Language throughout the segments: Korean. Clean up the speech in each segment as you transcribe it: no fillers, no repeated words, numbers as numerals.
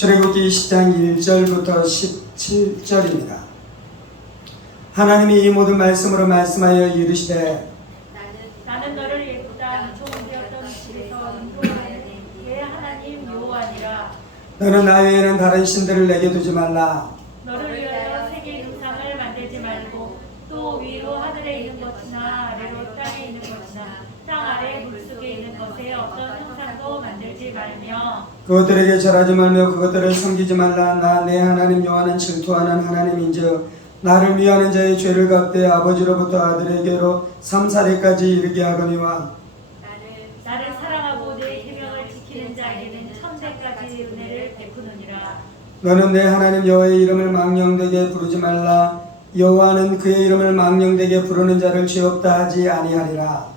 출애굽기 10장 1절부터 17절입니다. 하나님이 이 모든 말씀으로 말씀하여 이르시되 나는 너를 예쁘다 종되었던 집에서 운동하는 내 하나님 여호와니라. 너는 나 외에는 다른 신들을 내게 두지 말라. 너를 위하여 세계 우상을 만들지 말고 또 위로 하늘에 있는 것이나 아래로 땅에 있는 것이나 땅 아래 물속에 있는 것에 어떤 형상도 만들지 말며 그것들에게 절하지 말며 그것들을 섬기지 말라. 나 내 하나님 여호와는 질투하는 하나님인즉 나를 미워하는 자의 죄를 갚되 아버지로부터 아들에게로 3사대까지 이르게 하거니와 나를 사랑하고 내 계명을 지키는 자에게는 천대까지 은혜를 베푸느니라. 너는 내 하나님 여호와의 이름을 망령되게 부르지 말라. 여호와는 그의 이름을 망령되게 부르는 자를 죄 없다 하지 아니하리라.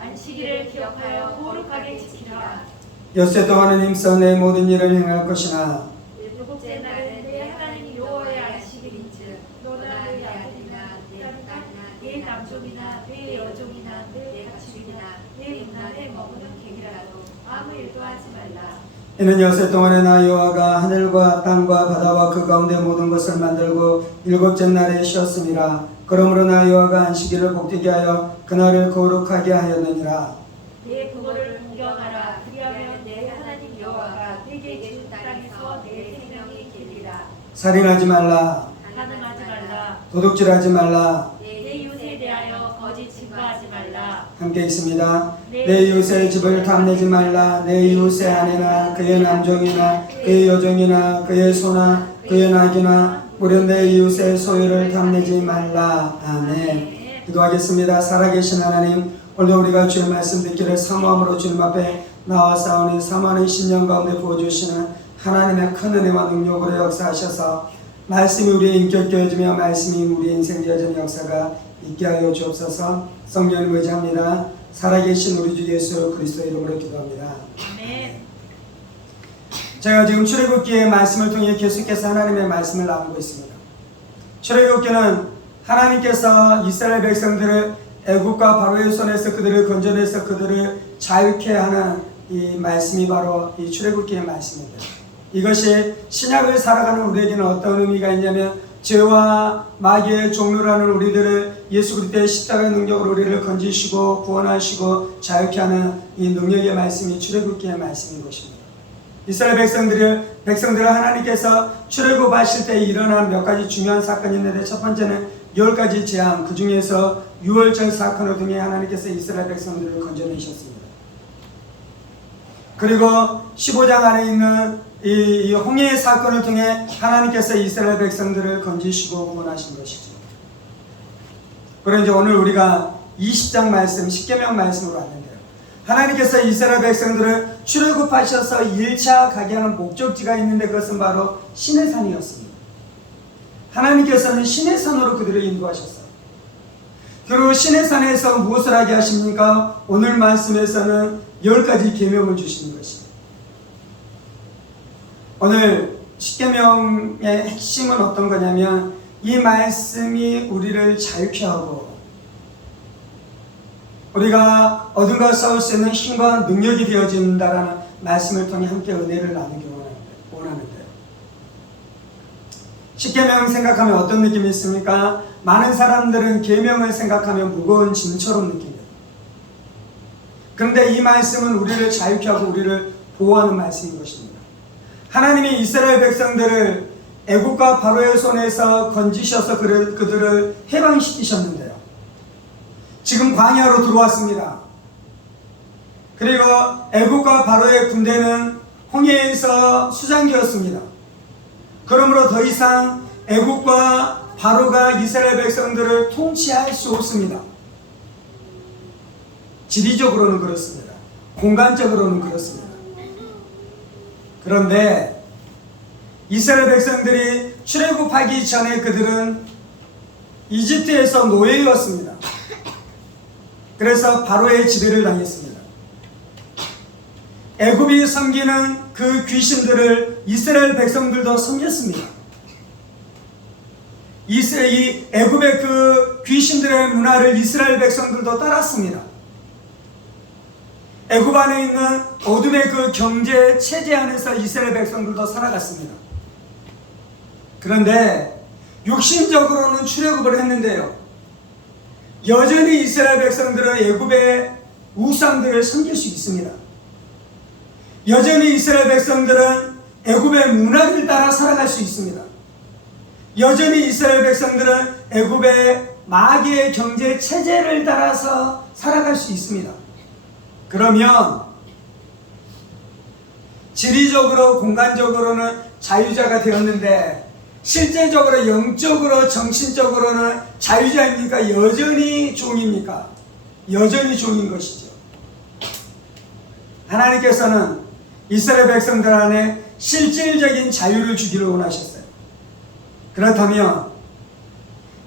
안식일을 기억하여 거룩하게 지키라. 엿새 동안은 힘써 내 모든 일을 행할 것이나 일곱째 날은 내 하나님 여호와의 안식일인즉 너나 네 아들이나 내 딸이나 네 남종이나 네 여종이나 네 가축이나 네 문화에 머무는 객이라도 아무 일도 하지 말라. 이는 엿새 동안에 나 여호와가 하늘과 땅과 바다와 그 가운데 모든 것을 만들고 일곱째 날에 쉬었음이라. 그러므로 나 여호와가 안식일을 복되게 하여 그날을 거룩하게 하였느니라. 내 부모를 공경하라. 그리하면 내 하나님 여호와가 내게 준 땅에서 내 생명이 길리라. 살인하지 말라. 간음하지 말라. 도둑질하지 말라. 내 이웃에 대하여 거짓 증거하지 말라. 함께 있습니다. 내 이웃의 집을 탐내지 말라. 내 이웃의 아내나 그의 남종이나 그의 여종이나 그의 소나 그의 낙이나 무려 내 이웃의 소유를 탐내지 말라. 아멘. 기도하겠습니다. 살아계신 하나님, 오늘도 우리가 주의 말씀 듣기를 사모함으로 주님 앞에 나와싸우니 사모하는 신령 가운데 부어주시는 하나님의 큰 은혜와 능력으로 역사하셔서 말씀이 우리의 인격 되어지며 말씀이 우리의 인생 되어지는 역사가 있게 하여 주옵소서. 성령님 의지합니다. 살아계신 우리 주 예수 그리스도 이름으로 기도합니다. 아멘. 제가 지금 출애굽기의 말씀을 통해 계속해서 하나님의 말씀을 나누고 있습니다. 출애굽기는 하나님께서 이스라엘 백성들을 애국과 바로의 손에서 그들을 건져내서 그들을 자유케 하는 이 말씀이 바로 이 출애굽기의 말씀입니다. 이것이 신약을 살아가는 우리에게는 어떤 의미가 있냐면 죄와 마귀의 종로라는 우리들을 예수 그리스도의 십자가의 능력으로 우리를 건지시고 구원하시고 자유케 하는 이 능력의 말씀이 출애굽기의 말씀인 것입니다. 이스라엘 백성들을 하나님께서 출애굽하실 때 일어난 몇 가지 중요한 사건이 있는데 첫 번째는 10가지 재앙, 그 중에서 유월절 사건을 통해 하나님께서 이스라엘 백성들을 건져내셨습니다. 그리고 15장 안에 있는 이 홍해의 사건을 통해 하나님께서 이스라엘 백성들을 건지시고 구원하신 것이죠. 그런데 이제 오늘 우리가 20장 말씀, 십계명 말씀으로 왔는데요. 하나님께서 이스라엘 백성들을 출애굽하셔서 1차 가게 하는 목적지가 있는데 그것은 바로 시내산이었습니다. 하나님께서는 시내산으로 그들을 인도하셨어요. 그리고 시내산에서 무엇을 하게 하십니까? 오늘 말씀에서는 10가지 계명을 주시는 것입니다. 오늘 십계명의 핵심은 어떤 거냐면 이 말씀이 우리를 자유케 하고 우리가 어둠과 싸울 수 있는 힘과 능력이 되어진다라는 말씀을 통해 함께 은혜를 나누기 원하는데요. 십계명 생각하면 어떤 느낌이 있습니까? 많은 사람들은 계명을 생각하면 무거운 짐처럼 느낍니다. 그런데 이 말씀은 우리를 자유케 하고 우리를 보호하는 말씀인 것입니다. 하나님이 이스라엘 백성들을 애국과 바로의 손에서 건지셔서 그들을 해방시키셨는데요. 지금 광야로 들어왔습니다. 그리고 애국과 바로의 군대는 홍해에서 수장되었습니다. 그러므로 더 이상 애국과 바로가 이스라엘 백성들을 통치할 수 없습니다. 지리적으로는 그렇습니다. 공간적으로는 그렇습니다. 그런데 이스라엘 백성들이 출애굽하기 전에 그들은 이집트에서 노예였습니다. 그래서 바로의 지배를 당했습니다. 애굽이 섬기는 그 귀신들을 이스라엘 백성들도 섬겼습니다. 이 애굽의 그 귀신들의 문화를 이스라엘 백성들도 따랐습니다. 애굽 안에 있는 어둠의 그 경제 체제 안에서 이스라엘 백성들도 살아갔습니다. 그런데 육신적으로는 출애굽을 했는데요, 여전히 이스라엘 백성들은 애굽의 우상들을 섬길 수 있습니다. 여전히 이스라엘 백성들은 애굽의 문화를 따라 살아갈 수 있습니다. 여전히 이스라엘 백성들은 애굽의 마귀의 경제 체제를 따라서 살아갈 수 있습니다. 그러면 지리적으로 공간적으로는 자유자가 되었는데 실제적으로 영적으로 정신적으로는 자유자입니까? 여전히 종입니까? 여전히 종인 것이죠. 하나님께서는 이스라엘 백성들 안에 실질적인 자유를 주기를 원하셨어요. 그렇다면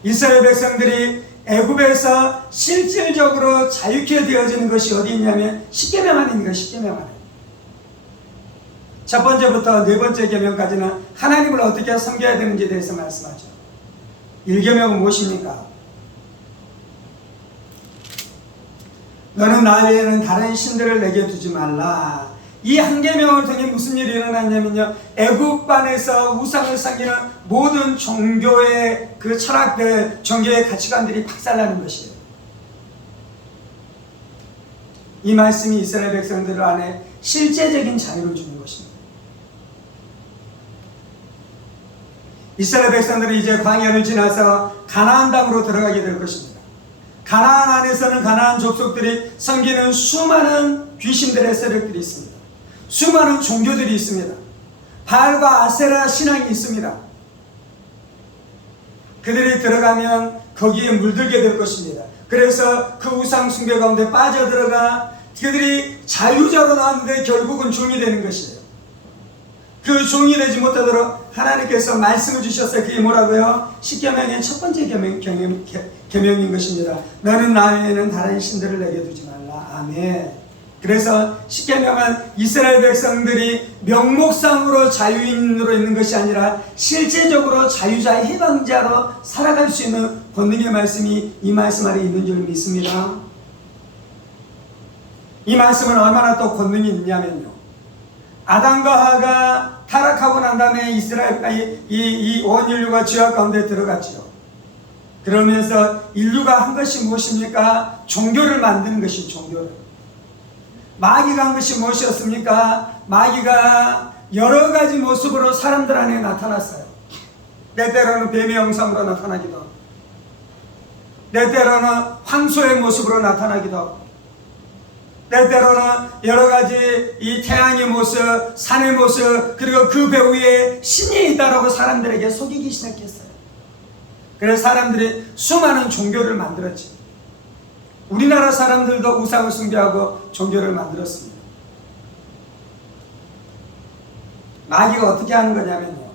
이스라엘 백성들이 애굽에서 실질적으로 자유케 되어지는 것이 어디 있냐면 십계명 안에 있는 거예요. 십계명 안에. 첫 번째부터 네 번째 계명까지는 하나님을 어떻게 섬겨야 되는지에 대해서 말씀하죠. 1계명은 무엇입니까? 너는 나 외에는 다른 신들을 내게 두지 말라. 이 한 계명을 통해 무슨 일이 일어났냐면요, 애굽반에서 우상을 섬기는 모든 종교의 그 철학들, 종교의 가치관들이 박살나는 것이에요. 이 말씀이 이스라엘 백성들 안에 실제적인 자유를 주는 것입니다. 이스라엘 백성들은 이제 광야를 지나서 가나안 땅으로 들어가게 될 것입니다. 가나안 안에서는 가나안 족속들이 섬기는 수많은 귀신들의 세력들이 있습니다. 수많은 종교들이 있습니다. 바알과 아세라 신앙이 있습니다. 그들이 들어가면 거기에 물들게 될 것입니다. 그래서 그 우상 숭배 가운데 빠져들어가 그들이 자유자로 나왔는데 결국은 종이 되는 것이에요. 그 종이 되지 못하도록 하나님께서 말씀을 주셨어요. 그게 뭐라고요? 십계명의 첫 번째 계명인 것입니다. 너는 나 외에는 다른 신들을 내게 두지 말라. 아멘. 그래서 십계명은 이스라엘 백성들이 명목상으로 자유인으로 있는 것이 아니라 실제적으로 자유자 해방자로 살아갈 수 있는 권능의 말씀이 이 말씀 안에 있는 줄 믿습니다. 이 말씀은 얼마나 또 권능이 있냐면요, 아담과 하가 타락하고 난 다음에 이 온 인류가 죄악 가운데 들어갔죠. 그러면서 인류가 한 것이 무엇입니까? 종교를 만드는 것이 종교를. 마귀가 한 것이 무엇이었습니까? 마귀가 여러 가지 모습으로 사람들 안에 나타났어요. 때때로는 뱀의 형상으로 나타나기도 하고, 때때로는 황소의 모습으로 나타나기도 하고, 때때로는 여러 가지 이 태양의 모습, 산의 모습, 그리고 그 배 위에 신이 있다라고 사람들에게 속이기 시작했어요. 그래서 사람들이 수많은 종교를 만들었지. 우리나라 사람들도 우상을 숭배하고 종교를 만들었습니다. 마귀가 어떻게 하는 거냐면요,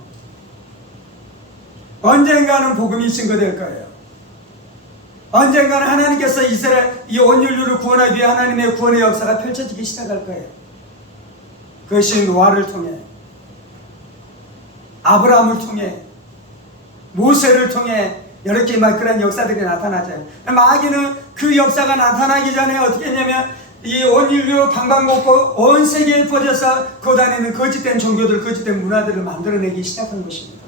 언젠가는 복음이 증거될 거예요. 언젠가는 하나님께서 이스라엘 이 온 인류를 구원하기 위해 하나님의 구원의 역사가 펼쳐지기 시작할 거예요. 그것이 노아를 통해, 아브라함을 통해, 모세를 통해 이렇게 막 그런 역사들이 나타나죠. 마귀는 그 역사가 나타나기 전에 어떻게 했냐면 이 온 인류 방방곡곡 온 세계에 퍼져서 그 안에 있는 거짓된 종교들, 거짓된 문화들을 만들어내기 시작한 것입니다.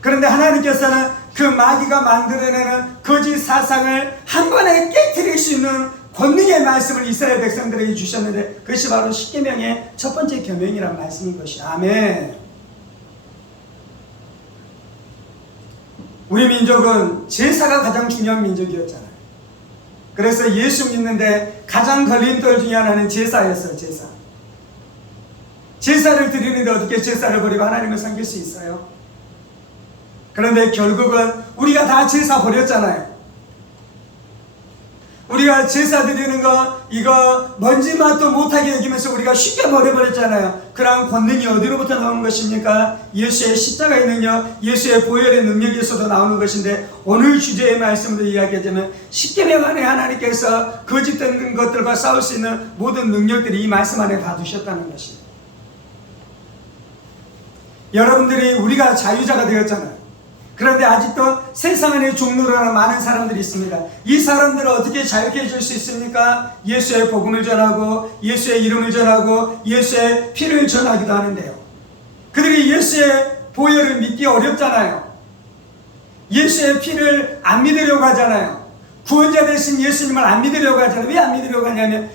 그런데 하나님께서는 그 마귀가 만들어내는 거짓 사상을 한 번에 깨뜨릴 수 있는 권능의 말씀을 이스라엘 백성들에게 주셨는데 그것이 바로 십계명의 첫 번째 계명이라는 말씀인 것이. 아멘. 우리 민족은 제사가 가장 중요한 민족이었잖아요. 그래서 예수 믿는데 가장 걸림돌 중에 하나는 제사였어요. 제사를 드리는데 어떻게 제사를 버리고 하나님을 섬길 수 있어요? 그런데 결국은 우리가 다 제사 버렸잖아요. 우리가 제사 드리는 거 이거 먼지 맛도 못하게 여기면서 우리가 쉽게 버려버렸잖아요. 그러한 권능이 어디로부터 나오는 것입니까? 예수의 십자가의 능력, 예수의 보혈의 능력에서도 나오는 것인데, 오늘 주제의 말씀으로 이야기하자면 십계명 안에 하나님께서 거짓된 것들과 싸울 수 있는 모든 능력들이 이 말씀 안에 다 두셨다는 것입니다. 여러분들이 우리가 자유자가 되었잖아요. 그런데 아직도 세상 안에 종로로 하는 많은 사람들이 있습니다. 이 사람들을 어떻게 자유케 해줄 수 있습니까? 예수의 복음을 전하고 예수의 이름을 전하고 예수의 피를 전하기도 하는데요. 그들이 예수의 보혈을 믿기 어렵잖아요. 예수의 피를 안 믿으려고 하잖아요. 구원자 되신 예수님을 안 믿으려고 하잖아요. 왜 안 믿으려고 하냐면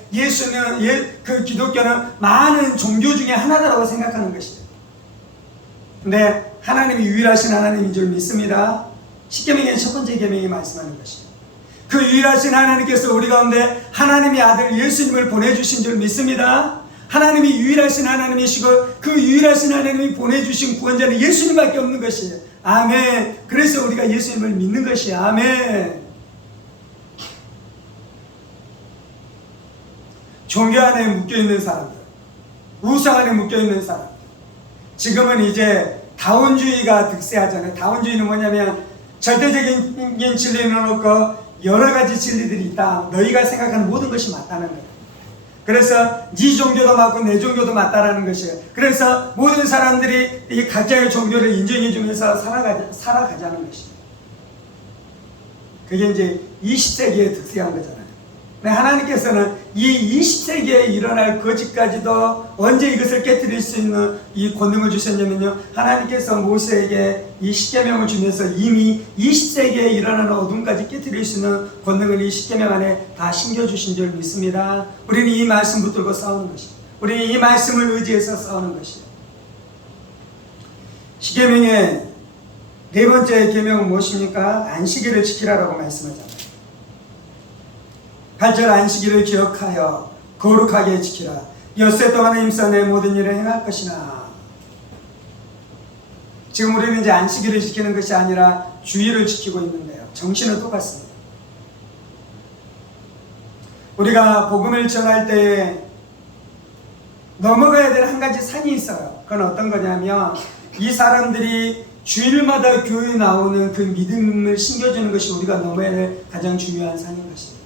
그 기독교는 많은 종교 중에 하나다라고 생각하는 것이죠. 근데 하나님이 유일하신 하나님인 줄 믿습니다. 십계명의 첫 번째 계명이 말씀하는 것이죠. 그 유일하신 하나님께서 우리 가운데 하나님의 아들 예수님을 보내주신 줄 믿습니다. 하나님이 유일하신 하나님이시고 그 유일하신 하나님이 보내주신 구원자는 예수님밖에 없는 것이에요. 아멘. 그래서 우리가 예수님을 믿는 것이에요. 아멘. 종교 안에 묶여있는 사람들, 우상 안에 묶여있는 사람들, 지금은 이제 다원주의가 득세하잖아요. 다원주의는 뭐냐면 절대적인 진리는 없고 여러 가지 진리들이 있다. 너희가 생각하는 모든 것이 맞다는 거예요. 그래서 네 종교도 맞고 내 종교도 맞다라는 것이에요. 그래서 모든 사람들이 이 각자의 종교를 인정해 주면서 살아가자는 것이에요. 그게 이제 20세기에 득세한 거잖아요. 하나님께서는 이 20세기에 일어날 거짓까지도 언제 이것을 깨뜨릴 수 있는 이 권능을 주셨냐면요, 하나님께서 모세에게 이 십계명을 주면서 이미 20세기에 일어나는 어둠까지 깨뜨릴 수 있는 권능을 이 십계명 안에 다 심겨주신 줄 믿습니다. 우리는 이 말씀 붙들고 싸우는 것이에요. 우리는 이 말씀을 의지해서 싸우는 것이에요. 십계명의 네 번째 계명은 무엇입니까? 안식일을 지키라라고 말씀하잖아요. 8절 안식일을 기억하여 거룩하게 지키라. 엿새 동안에 힘써 내 모든 일을 행할 것이나. 지금 우리는 이제 안식일을 지키는 것이 아니라 주일을 지키고 있는데요. 정신은 똑같습니다. 우리가 복음을 전할 때 넘어가야 될 한 가지 산이 있어요. 그건 어떤 거냐면 이 사람들이 주일마다 교회에 나오는 그 믿음을 심겨주는 것이 우리가 넘어야 될 가장 중요한 산인 것입니다.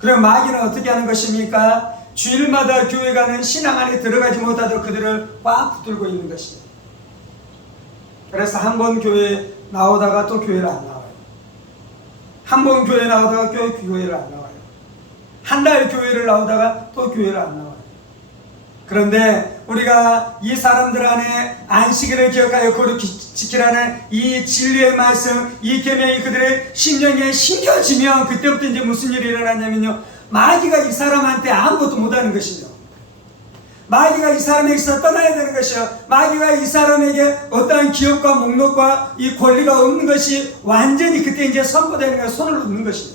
그럼 마귀는 어떻게 하는 것입니까? 주일마다 교회 가는 신앙 안에 들어가지 못하도록 그들을 꽉 붙들고 있는 것이죠. 그래서 한 번 교회 나오다가 또 교회를 안 나와요. 한 번 교회 나오다가 교회를 안 나와요. 한 달 교회를 나오다가 또 교회를 안 나와요. 그런데 우리가 이 사람들 안에 안식일을 기억하여 거룩히 지키라는 이 진리의 말씀, 이 계명이 그들의 심령에 심겨지면 그때부터 이제 무슨 일이 일어나냐면요, 마귀가 이 사람한테 아무것도 못하는 것이죠. 마귀가 이 사람에게서 떠나야 되는 것이요, 마귀가 이 사람에게 어떠한 기업과 목록과 이 권리가 없는 것이 완전히 그때 이제 선포되는 것에 손을 놓는 것이죠.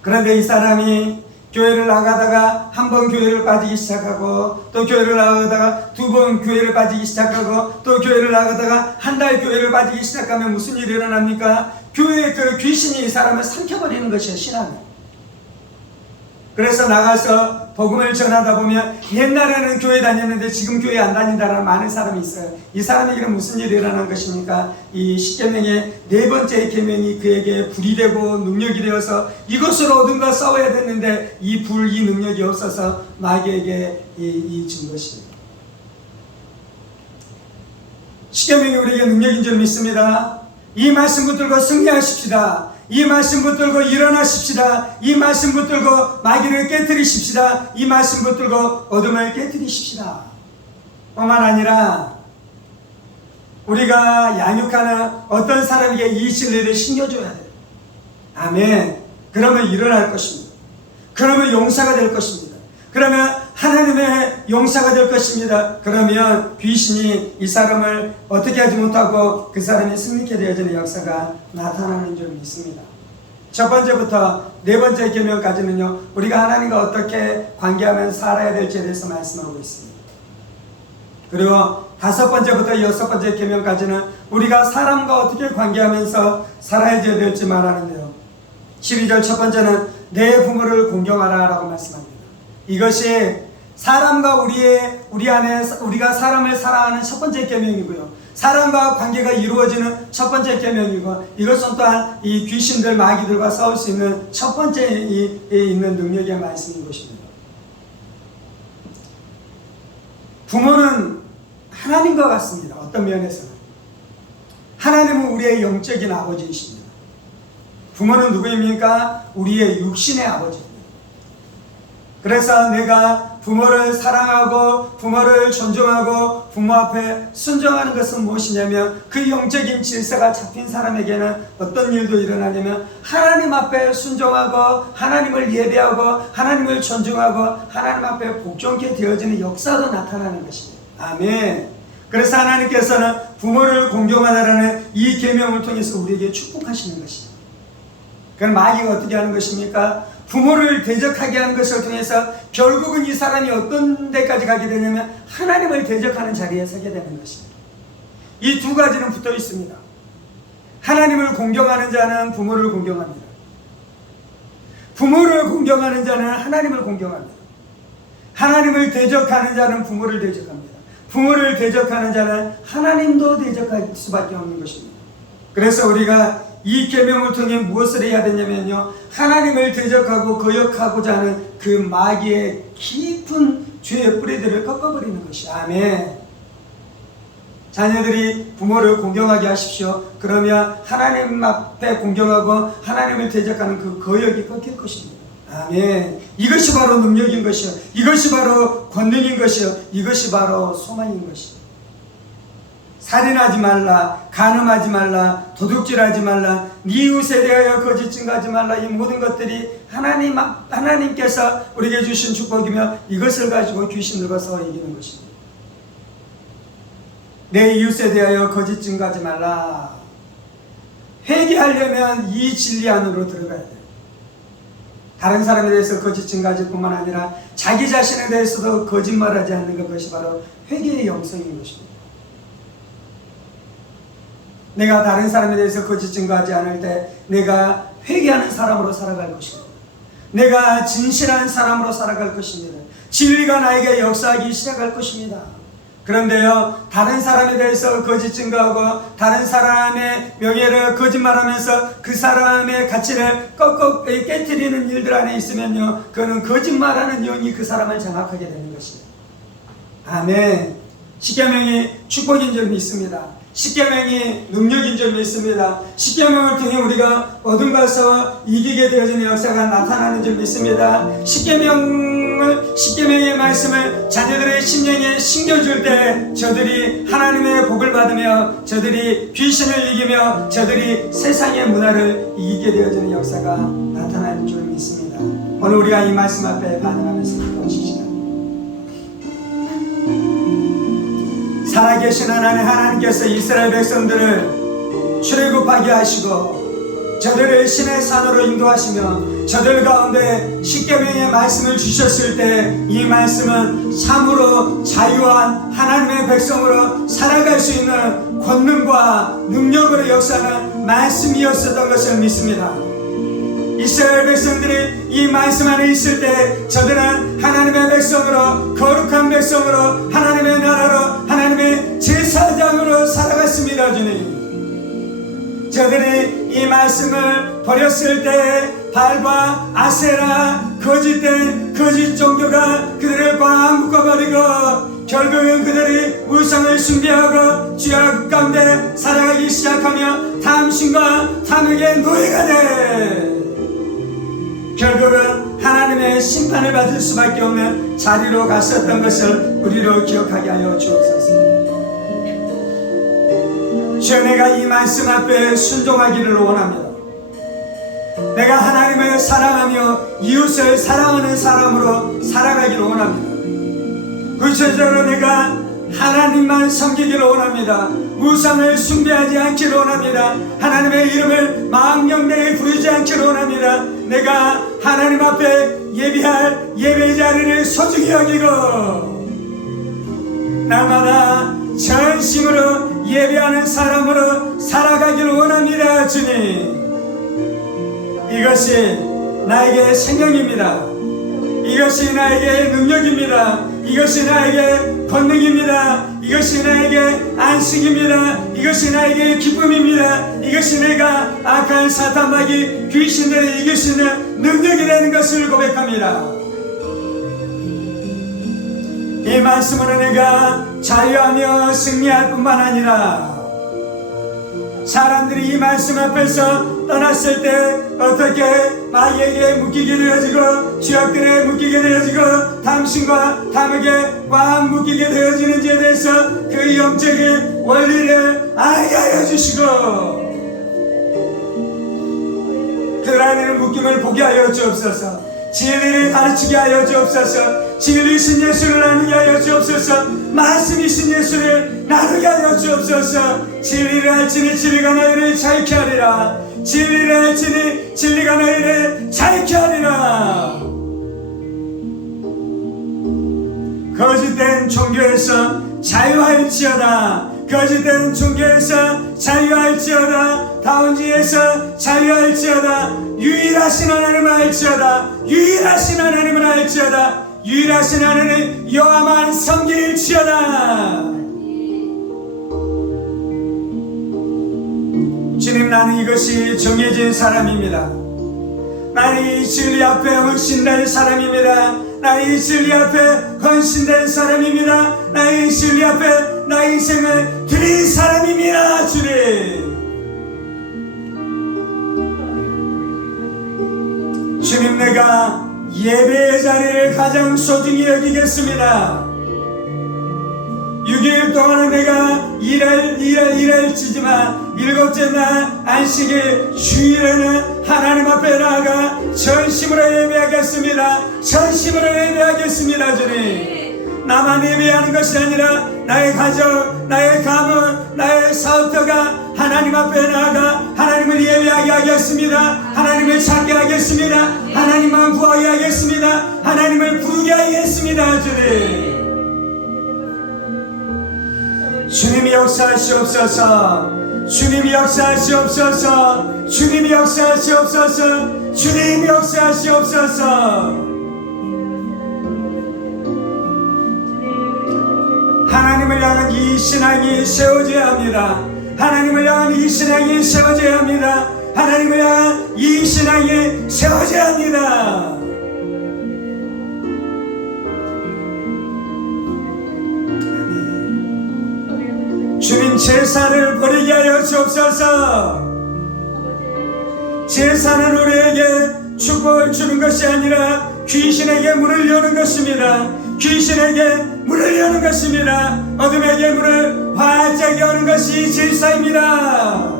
그런데 이 사람이 교회를 나가다가 한 번 교회를 빠지기 시작하고, 또 교회를 나가다가 두 번 교회를 빠지기 시작하고, 또 교회를 나가다가 한 달 교회를 빠지기 시작하면 무슨 일이 일어납니까? 교회의 그 귀신이 이 사람을 삼켜버리는 것이에요, 신앙을. 그래서 나가서 복음을 전하다 보면 옛날에는 교회 다녔는데 지금 교회 안 다닌다라는 많은 사람이 있어요. 이 사람에게는 무슨 일이 일어난 것입니까? 이 십계명의 네 번째 계명이 그에게 불이 되고 능력이 되어서 이것으로 어딘가 싸워야 됐는데 이 불, 이 능력이 없어서 마귀에게 준 것입니다. 십계명이 우리에게 능력인 줄 믿습니다. 이 말씀 붙들고 승리하십시다. 이 말씀 붙들고 일어나십시다. 이 말씀 붙들고 마귀를 깨뜨리십시다. 이 말씀 붙들고 어둠을 깨뜨리십시다. 뿐만 아니라 우리가 양육하는 어떤 사람에게 이 진리를 심겨줘야 돼요. 아멘. 그러면 일어날 것입니다. 그러면 용사가 될 것입니다. 그러면 하나님의 용사가 될 것입니다. 그러면 귀신이 이 사람을 어떻게 하지 못하고 그 사람이 승리케 되어지는 역사가 나타나는 줄 믿습니다. 첫 번째부터 네 번째 계명까지는요, 우리가 하나님과 어떻게 관계하면서 살아야 될지에 대해서 말씀하고 있습니다. 그리고 다섯 번째부터 여섯 번째 계명까지는 우리가 사람과 어떻게 관계하면서 살아야 될지 말하는데요, 12절 첫 번째는 내 부모를 공경하라 라고 말씀합니다. 이것이 사람과 우리 안에 우리가 사람을 사랑하는 첫 번째 계명이고요, 사람과 관계가 이루어지는 첫 번째 계명이고, 이것은 또한 이 귀신들 마귀들과 싸울 수 있는 첫 번째 있는 능력의 말씀인 것입니다. 부모는 하나님과 같습니다. 어떤 면에서는 하나님은 우리의 영적인 아버지이십니다. 부모는 누구입니까? 우리의 육신의 아버지입니다. 그래서 내가 부모를 사랑하고 부모를 존중하고 부모 앞에 순종하는 것은 무엇이냐면 그 영적인 질서가 잡힌 사람에게는 어떤 일도 일어나냐면 하나님 앞에 순종하고 하나님을 예배하고 하나님을 존중하고 하나님 앞에 복종케 되어지는 역사도 나타나는 것입니다. 아멘. 그래서 하나님께서는 부모를 공경하라는 이 계명을 통해서 우리에게 축복하시는 것입니다. 그럼 마귀가 어떻게 하는 것입니까? 부모를 대적하게 하는 것을 통해서 결국은 이 사람이 어떤 데까지 가게 되냐면 하나님을 대적하는 자리에 서게 되는 것입니다. 이 두 가지는 붙어 있습니다. 하나님을 공경하는 자는 부모를 공경합니다. 부모를 공경하는 자는 하나님을 공경합니다. 하나님을 대적하는 자는 부모를 대적합니다. 부모를 대적하는 자는 하나님도 대적할 수밖에 없는 것입니다. 그래서 우리가 이 계명을 통해 무엇을 해야 되냐면요, 하나님을 대적하고 거역하고자 하는 그 마귀의 깊은 죄의 뿌리들을 꺾어버리는 것이. 아멘. 자녀들이 부모를 공경하게 하십시오. 그러면 하나님 앞에 공경하고 하나님을 대적하는 그 거역이 꺾일 것입니다. 아멘. 이것이 바로 능력인 것이요, 이것이 바로 권능인 것이요, 이것이 바로 소망인 것이요. 살인하지 말라, 간음하지 말라, 도둑질하지 말라, 네 이웃에 대하여 거짓 증거하지 말라. 이 모든 것들이 하나님께서 우리에게 주신 축복이며 이것을 가지고 귀신들과 싸워 이기는 것입니다. 내 이웃에 대하여 거짓 증거하지 말라. 회개하려면 이 진리 안으로 들어가야 돼요. 다른 사람에 대해서 거짓 증거하지 뿐만 아니라 자기 자신에 대해서도 거짓말하지 않는 것이 바로 회개의 영성인 것입니다. 내가 다른 사람에 대해서 거짓 증거하지 않을 때 내가 회개하는 사람으로 살아갈 것입니다. 내가 진실한 사람으로 살아갈 것입니다. 진리가 나에게 역사하기 시작할 것입니다. 그런데요, 다른 사람에 대해서 거짓 증거하고 다른 사람의 명예를 거짓말하면서 그 사람의 가치를 꺾어 깨트리는 일들 안에 있으면요, 그거는 거짓말하는 영이 그 사람을 장악하게 되는 것입니다. 아멘. 십계명이 축복인 줄 믿습니다. 십계명이 능력인 줄 믿습니다. 십계명을 통해 우리가 어둠 가서 이기게 되어지는 역사가 나타나는 줄 믿습니다. 십계명의 말씀을 자녀들의 심령에 심겨줄 때 저들이 하나님의 복을 받으며 저들이 귀신을 이기며 저들이 세상의 문화를 이기게 되어지는 역사가 나타날 줄 믿습니다. 오늘 우리가 이 말씀 앞에 반응하면서 기도하시죠. 살아계신 하나님께서 이스라엘 백성들을 출애굽하게 하시고 저들을 신의 산으로 인도하시며 저들 가운데 십계명의 말씀을 주셨을 때 이 말씀은 참으로 자유한 하나님의 백성으로 살아갈 수 있는 권능과 능력으로 역사하는 말씀이었었던 것을 믿습니다. 이스라엘 백성들이 이 말씀 안에 있을 때 저들은 하나님의 백성으로, 거룩한 백성으로, 하나님의 나라로, 하나님의 제사장으로 살아갔습니다. 주님, 저들이 이 말씀을 버렸을 때 발과 아세라, 거짓된 거짓 종교가 그들을 꽉 묶어버리고 결국은 그들이 우상을 숭배하고 죄악 가운데 살아가기 시작하며 탐심과 탐욕의 노예가 돼 결국은 하나님의 심판을 받을 수밖에 없는 자리로 갔었던 것을 우리로 기억하게 하여 주옵소서. 주여, 내가 이 말씀 앞에 순종하기를 원합니다. 내가 하나님을 사랑하며 이웃을 사랑하는 사람으로 살아가기를 원합니다. 구체적으로 내가 하나님만 섬기기를 원합니다. 우상을 숭배하지 않기를 원합니다. 하나님의 이름을 망령되이 부르지 않기를 원합니다. 내가 하나님 앞에 예배할 예배 자리를 소중히 여기고 날마다 전심으로 예배하는 사람으로 살아가기를 원합니다. 주님, 이것이 나에게 생명입니다. 이것이 나에게 능력입니다. 이것이 나에게 권능입니다. 이것이 나에게 안식입니다. 이것이 나에게 기쁨입니다. 이것이 내가 악한 사탄마귀 귀신들을 이길 수 있는 능력이라는 것을 고백합니다. 이 말씀으로 내가 자유하며 승리할 뿐만 아니라 사람들이 이 말씀 앞에서 떠났을 때 어떻게 마귀에게 묶이게 되어지고 죄악들에 묶이게 되어지고 당신과 담에게 꽉 묶이게 되어지는지에 대해서 그 영적인 원리를 알게 하여 주시고 그 안에는 묶임을 보게 하여 주옵소서. 진리를 가르치게 하여 주옵소서. 진리신 예수를 나누게 하여 주옵소서. 말씀이신 예수를 나누게 하여 주옵소서. 진리를 알지니 진리가 너희를 자유케 하리라. 진리를 알지니 진리가 너희를 자유케 하리라. 거짓된 종교에서 자유할지어다. 거짓된 종교에서 자유할지어다. 다운지에서 자유할지어다. 유일하신 하나님을 알지어다. 유일하신 하나님을 알지어다. 유일하신 하나님 여호와만 섬길지어다. 주님, 나는 이것이 정해진 사람입니다. 나는 이 진리 앞에 헌신된 사람입니다. 나는 이 진리 앞에 헌신된 사람입니다. 나는 이 진리 앞에 나의 인생을 드린 사람입니다. 주님, 주님, 내가 예배의 자리를 가장 소중히 여기겠습니다. 6일 동안은 내가 일할지지만 일곱째 날 안식일 주일에는 하나님 앞에 나아가 전심으로 예배하겠습니다. 전심으로 예배하겠습니다. 주님, 나만 예배하는 것이 아니라 나의 가족, 나의 가문, 나의 사업터가 하나님 앞에 나아가 하나님을 예배하게 하겠습니다. 하나님을 찾게 하겠습니다. 하나님만 구하게 하겠습니다. 하나님을 부르게 하겠습니다. 주님, 주님이 역사하시옵소서. 주님이 역사하시옵소서. 주님이 역사하시옵소서. 주님이 역사하시옵소서. 하나님을 향한 이 신앙이 세워져야 합니다. 하나님을 향한 이 신앙이 세워져야 합니다. 하나님을 향한 이 신앙이 세워져야 합니다. 주님, 제사를 버리게 하여 주옵소서. 제사는 우리에게 축복을 주는 것이 아니라 귀신에게 문을 여는 것입니다. 귀신에게 문을 여는 것입니다. 어둠에게 문을 활짝 여는 것이 제사입니다.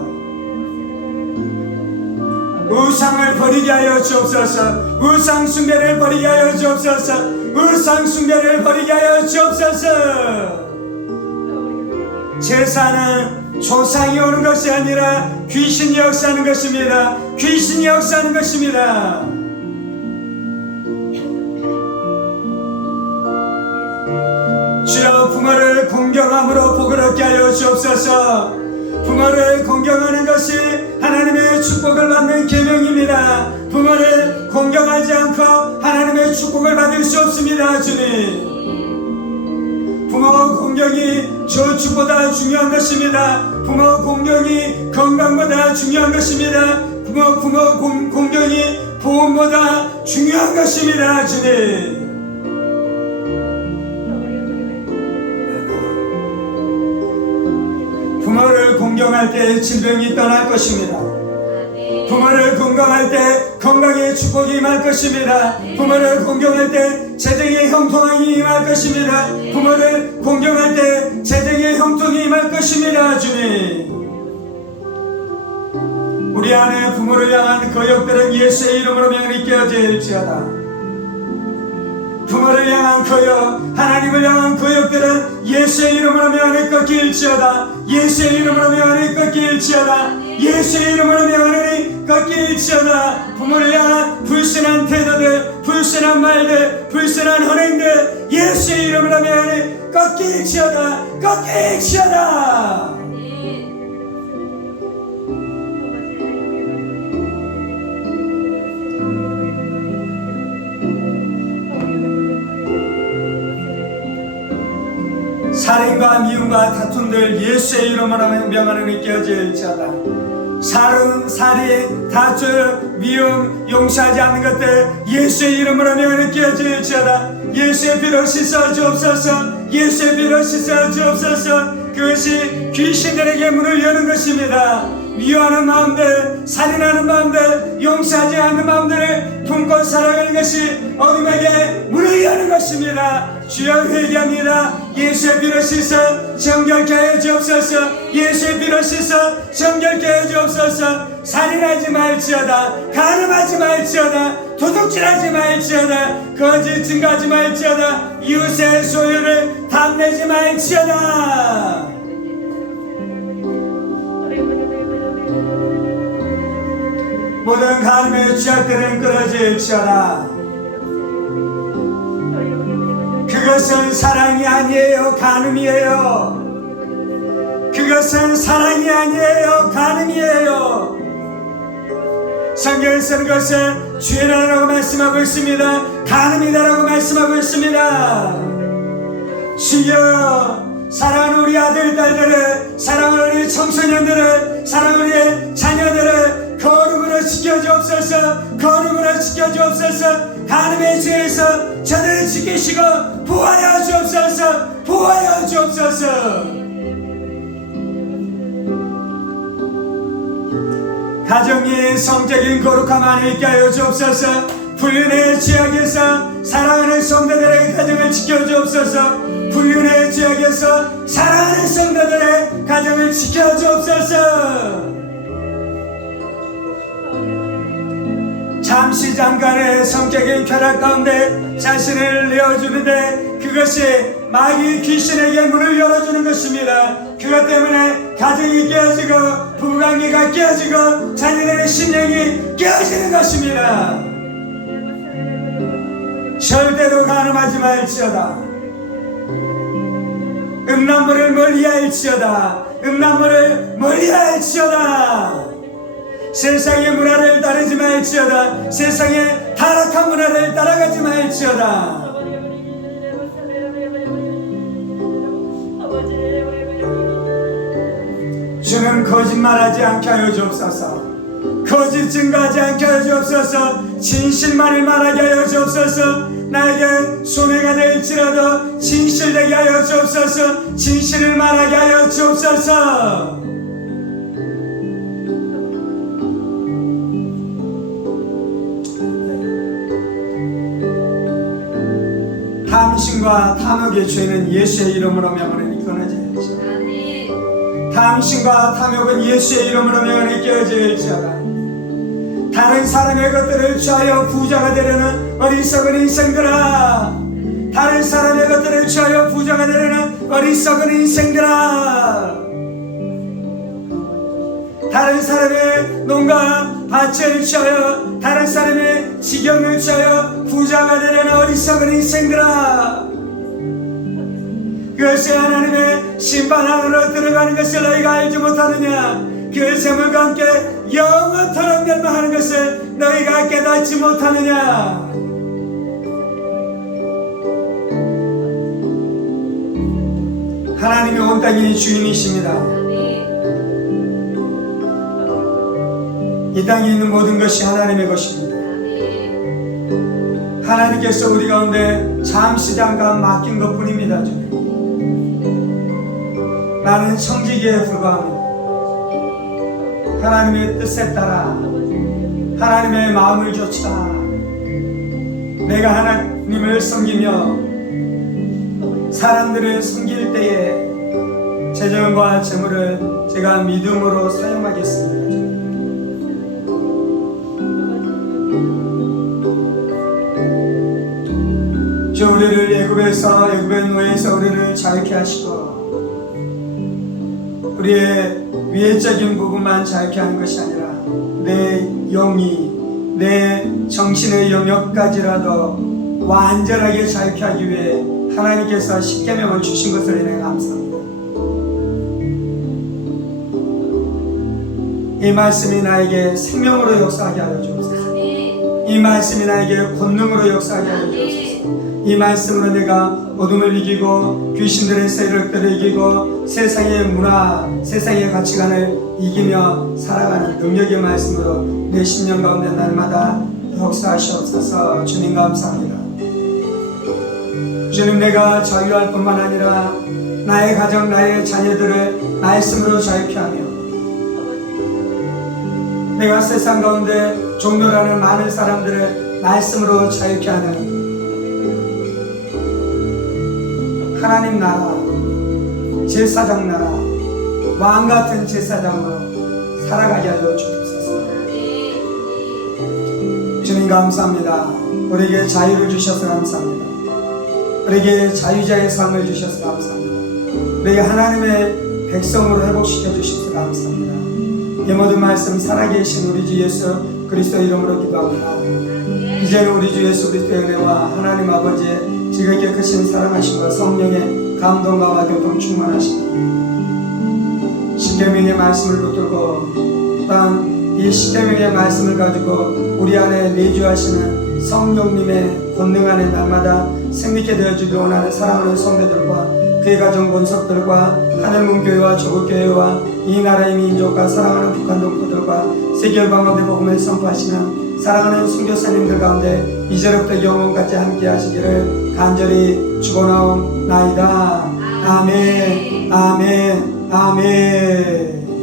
우상을 버리게 하여 주옵소서. 우상 숭배를 버리게 하여 주옵소서. 우상 숭배를 버리게 하여 주옵소서. 제사는 조상이 오는 것이 아니라 귀신이 역사하는 것입니다. 귀신이 역사하는 것입니다. 주여, 부모를 공경함으로 복을 얻게 하여 주옵소서. 부모를 공경하는 것이 하나님의 축복을 받는 계명입니다. 부모를 공경하지 않고 하나님의 축복을 받을 수 없습니다. 주님, 부모 공경이 저축보다 중요한 것입니다. 부모 공경이 건강보다 중요한 것입니다. 부모 공경이 보험보다 중요한 것입니다. 주님, 부모를 공경할 때 질병이 떠날 것입니다. 부모를 공경할 때 건강의 축복이 임할 것입니다. 부모를 공경할 때 재정의 형통함이 임할 것입니다. 부모를 공경할 때 재정의 형통이 임할 것입니다. 주님, 우리 안에 부모를 향한 거역들은 예수의 이름으로 명이 깨어질지어다. 부모를 향한 거역, 하나님을 향한 거역들은 예수의 이름으로 명이 꺾일지어다. 예수의 이름으로 명이 꺾일지어다. 예수의 이름으로 명이 꺾일지어다. 부모를 향한 불순한 태도들, 불순한 말들, 불순한 헌행들 예수의 이름으로 명이 꺾일지어다. 꺾일지어다. 살인과 미움과 다툼들 예수의 이름으로 명하는 깨어질지어다. 살인, 다툼, 미움, 용서하지 않는 것들 예수의 이름으로 명하는 깨어질지어다. 예수의 피로 씻어 주옵소서. 예수의 피로 씻어 주옵소서. 그것이 귀신들에게 문을 여는 것입니다. 미워하는 마음들, 살인하는 마음들, 용서하지 않는 마음들을 품고 살아가는 것이 어둠에게 문을 여는 것입니다. 주여 회개합니다. 예수의 피로 씻어 정결케 해 주옵소서. 예수의 피로 씻어 정결케 해 주옵소서. 살인하지 말지어다, 간음하지 말지어다, 도둑질하지 말지어다, 거짓 증거하지 말지어다, 이웃의 소유를 탐내지 말지어다. 모든 간음의 죄악들은 끊어질지어다. 그것은 사랑이 아니에요, 간음이에요. 그것은 사랑이 아니에요, 간음이에요. 성경에서는 그것을 죄라고 말씀하고 있습니다. 간음이다라고 말씀하고 있습니다. 주여, 사랑하는 우리 아들, 딸들을, 사랑하는 우리 청소년들을, 사랑하는 우리 자녀들을 거룩으로 지켜주옵소서. 거룩으로 지켜주옵소서. 간음의 죄에서 저들을 지키시고 보호하여 주옵소서. 보호하여 주옵소서. 가정이 성적인 거룩함 안에 있게 하여 주옵소서. 불륜의 죄악에서 사랑하는 성도들의 가정을 지켜주옵소서. 불륜의 죄악에서 사랑하는 성도들의 가정을 지켜주옵소서. 잠시 잠깐의 성격인 쾌락 가운데 자신을 내어주는데 그것이 마귀 귀신에게 문을 열어주는 것입니다. 그것 때문에 가정이 깨어지고 부부관계가 깨어지고 자녀들의 심령이 깨어지는 것입니다. 절대로 간음하지 말지어다. 음란물을 멀리할지어다. 음란물을 멀리할지어다. 세상의 문화를 따르지 말지어다. 세상의 타락한 문화를 따라가지 말지어다. 주는 거짓말하지 않게 하여 주옵소서. 거짓 증거하지 않게 하여 주옵소서. 진실만을 말하게 하여 주옵소서. 나에게 손해가 될지라도 진실되게 하여 주옵소서. 진실을 말하게 하여 주옵소서. 탐심과 탐욕의 죄는 예수의 이름으로 명하노니 끊어질지어다. 탐심과 탐욕은 예수의 이름으로 명하노니 끊어질지어다. 다른 사람의 것들을 취하여 부자가 되려는 어리석은 인생들아. 다른 사람의 것들을 취하여 부자가 되려는 어리석은 인생들아. 다른 사람의 농가 밭을 취하여 다른 사람의 직영을 취하여 부자가 되려는 어리석은 인생들아. 그것이 하나님의 심판 안으로 들어가는 것을 너희가 알지 못하느냐. 그 재물과 함께 영원토록 멸망하는 것을 너희가 깨닫지 못하느냐. 하나님이 온 땅의 주인이십니다. 이 땅에 있는 모든 것이 하나님의 것입니다. 하나님께서 우리 가운데 잠시 잠깐 맡긴 것 뿐입니다. 나는 청지기에 불과합니다. 하나님의 뜻에 따라 하나님의 마음을 좇아 내가 하나님을 섬기며 사람들을 섬길 때에 재정과 재물을 제가 믿음으로 사용하겠습니다. 주 우리를 애굽의 노예에서 우리를 자유케 하시고 우리의 위해적인 부분만 자유케 하는 것이 아니라 내 영이 내 정신의 영역까지라도 완전하게 자유케 하기 위해 하나님께서 십계명을 주신 것을 인해 감사합니다. 이 말씀이 나에게 생명으로 역사하게 하여 주옵소서. 이 말씀이 나에게 권능으로 역사하게 하여 주옵소서. 이 말씀으로 내가 어둠을 이기고 귀신들의 세력들을 이기고 세상의 문화, 세상의 가치관을 이기며 살아가는 능력의 말씀으로 내 심령 가운데 날마다 역사하시옵소서. 주님 감사합니다. 주님, 내가 자유할 뿐만 아니라 나의 가정, 나의 자녀들을 말씀으로 자유케 하며 내가 세상 가운데 종교라는 많은 사람들을 말씀으로 자유케 하는 하나님 나라, 제사장 나라, 왕같은 제사장으로 살아가게 하여 주옵소서. 주님 감사합니다. 우리에게 자유를 주셔서 감사합니다. 우리에게 자유자의 삶을 주셔서 감사합니다. 우리에게 하나님의 백성으로 회복시켜 주셔서 감사합니다. 이 모든 말씀 살아계신 우리 주 예수 그리스도 이름으로 기도합니다. 이제는 우리 주 예수 그리스도의 은혜와 하나님 아버지의 지극히 크신 사랑하심과 성령의 감동과 교통 충만하시고 십계명의 말씀을 붙들고 또한 이 십계명의 말씀을 가지고 우리 안에 내주하시는 성령님의 권능 안에 날마다 생기게 되어주기 원하는 사랑하는 성도들과 그의 가정 본석들과 하늘문교회와 조국교회와 이 나라의 민족과 사랑하는 북한 동포들과 세계열방가운데 복음을 선포하시는 사랑하는 선교사님들 가운데 이제부터 영원까지 함께 하시기를 간절히 축원하옵나이다. 아멘, 아멘, 아멘.